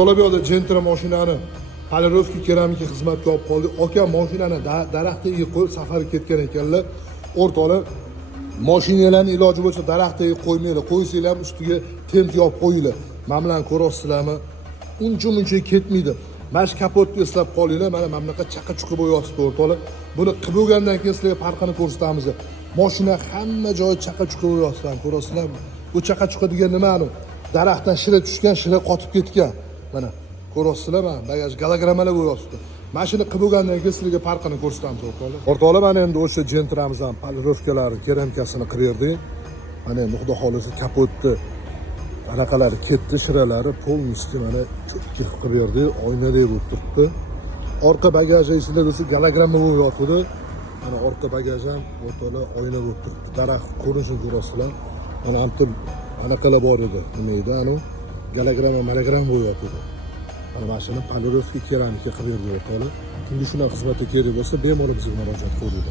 To'labiyoda Gentra mashinani polirovka keramika xizmatga olib qoldik. Aka mashinani daraxtga qo'yib safarga ketgan ekanlar. O'rtoqlar, mashinalarni iloji bo'lsa daraxtga qo'ymanglar. Qo'ysanglar ham ustiga tent yopib qo'yinglar. Mana bilan ko'rasizlarmi? Uncha ketmaydi. Mana shu kapotni eslab qolinglar. Mana bunaqa chaqa-chuqi bo'yapti o'rtoqlar. Buni qilib bo'lgandan keyin sizlarga farqini ko'rsatamiz. Mashina hamma joyi chaqa-chuqi bo'yapti, ko'rasizlarmi? Bu chaqa-chuqi degan nimani? Daraxtdan shira tushgan, shira qotib ketgan. Mana ko'rasizlar, mana bagaj gologrammalar bo'yapti. Mashina qilib bo'lgandan keyin sizlarga farqini ko'rsatamiz o'rtoqlar. O'rtoqlar, mana endi o'sha Gentra'mizdan polirovkalari, keramikasini qilib mana endi xudo xolisa kapotni anaqalari ketdi, shiralari polностью mana cho'kka qilib berdi, oynadek bo'lib turibdi. Orqa bagajda esingizda bo'lsa gologramma bo'lib yotibdi. Mana orqa bagaj ham o'rtoqlar oyna bo'lib turibdi. Daraxt ko'rinishini ko'rasizlar. Mana ham anaqalar bor edi. Nima edi? Anu gologramma bo'lib yotibdi. Mana shuni polirovka keramika qilib berdi o'rtoqlar. Kimga shunaqa xizmatga kerak bo'lsa, bemalol bizga murojaat qiling.